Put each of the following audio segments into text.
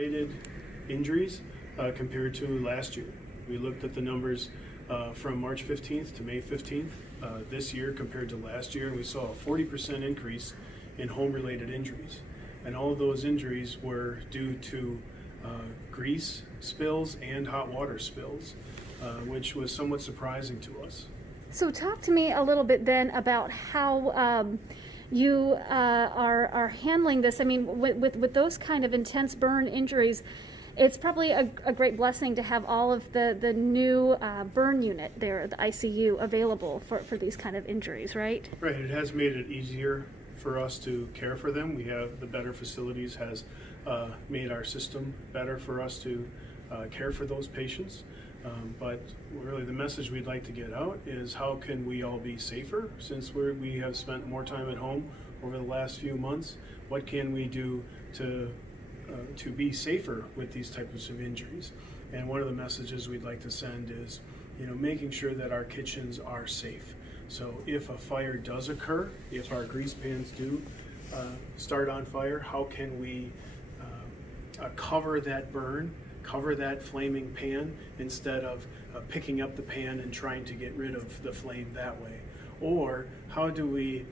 Related injuries compared to last year. We looked at the numbers from March 15th to May 15th this year compared to last year, and we saw a 40% increase in home-related injuries. And all of those injuries were due to grease spills and hot water spills, which was somewhat surprising to us. So talk to me a little bit then about how you are handling this. I mean, with those kind of intense burn injuries, it's probably a great blessing to have all of the new burn unit there, the ICU, available for these kind of injuries, right? Right, it has made it easier for us to care for them. We have the better facilities has made our system better for us to care for those patients. But really the message we'd like to get out is how can we all be safer since we have spent more time at home over the last few months. What can we do to be safer with these types of injuries? And one of the messages we'd like to send is, making sure that our kitchens are safe. So if a fire does occur, if our grease pans do start on fire, how can we cover that burn, cover that flaming pan instead of picking up the pan and trying to get rid of the flame that way? Or how do we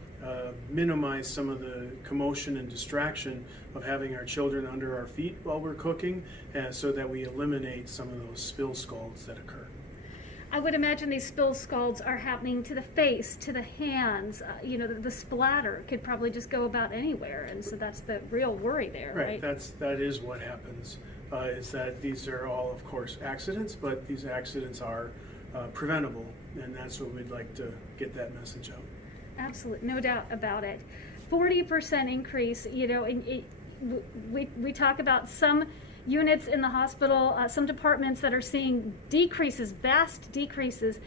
minimize some of the commotion and distraction of having our children under our feet while we're cooking, so that we eliminate some of those spill scalds that occur? I would imagine these spill scalds are happening to the face, to the hands. The splatter could probably just go about anywhere, and so that's the real worry there, right? That is what happens. Is that these are all, of course, accidents, but these accidents are preventable, and that's what we'd like to get that message out. Absolutely, no doubt about it. 40% increase. We talk about some units in the hospital, some departments that are seeing decreases, vast decreases.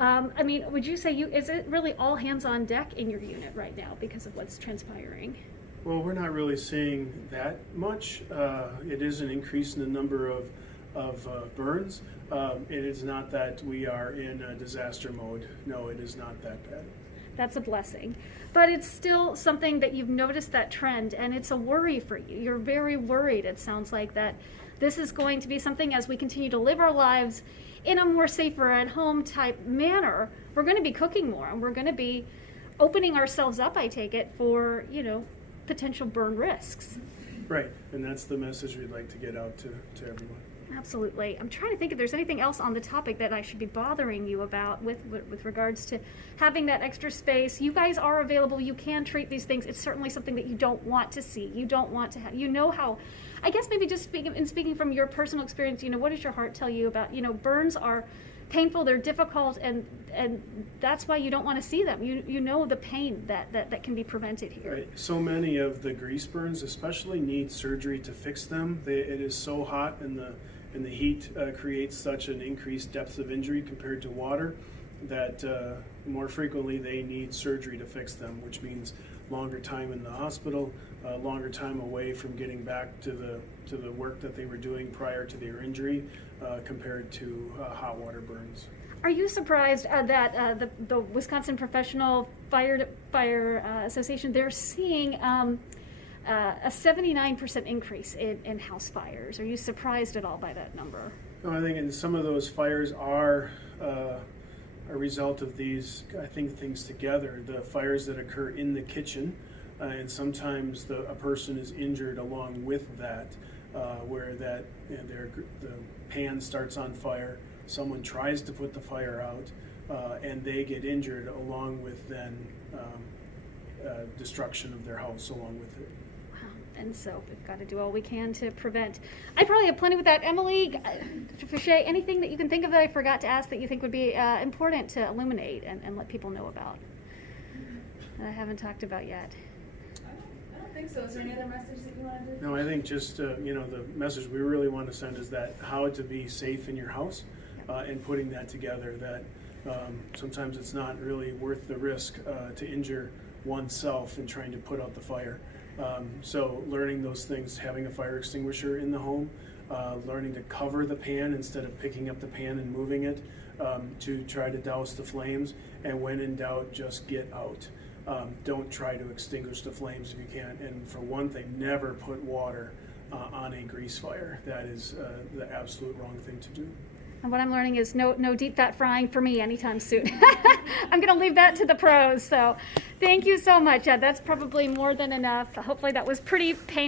Would you say is it really all hands on deck in your unit right now because of what's transpiring? Well, we're not really seeing that much. It is an increase in the number of burns. It is not that we are in a disaster mode. No, it is not that bad. That's a blessing. But it's still something that you've noticed that trend, and it's a worry for you. You're very worried, it sounds like, that this is going to be something as we continue to live our lives in a more safer at home type manner. We're going to be cooking more, and we're going to be opening ourselves up, I take it, for, potential burn risks. Right, and that's the message we'd like to get out to everyone. Absolutely. I'm trying to think if there's anything else on the topic that I should be bothering you about with regards to having that extra space. You guys are available. You can treat these things. It's certainly something that you don't want to see. You don't want to have, how, I guess maybe just speaking from your personal experience, what does your heart tell you about, burns are painful, they're difficult, and that's why you don't want to see them. You know the pain that can be prevented here. Right. So many of the grease burns especially need surgery to fix them. It is so hot, and the heat creates such an increased depth of injury compared to water that more frequently they need surgery to fix them, which means longer time in the hospital, longer time away from getting back to the work that they were doing prior to their injury, compared to hot water burns. Are you surprised that the Wisconsin Professional Fire Association, they're seeing a 79% increase in house fires? Are you surprised at all by that number? No, I think some of those fires are a result of these, things together. The fires that occur in the kitchen, and sometimes a person is injured along with that, where the pan starts on fire, someone tries to put the fire out, and they get injured along with then destruction of their house along with it. And so we've got to do all we can to prevent. I probably have plenty with that. Emily, Dr. Fouché, anything that you can think of that I forgot to ask that you think would be important to illuminate and let people know about that I haven't talked about yet? I don't think so. Is there any other message that you wanted to? No, I think just, the message we really want to send is that how to be safe in your house, and putting that together, that sometimes it's not really worth the risk to injure oneself in trying to put out the fire. So learning those things, having a fire extinguisher in the home, learning to cover the pan instead of picking up the pan and moving it, to try to douse the flames, and when in doubt, just get out. Don't try to extinguish the flames if you can. And for one thing, never put water on a grease fire. That is the absolute wrong thing to do. And what I'm learning is no deep fat frying for me anytime soon. I'm going to leave that to the pros. So thank you so much. That's probably more than enough. Hopefully that was pretty painless.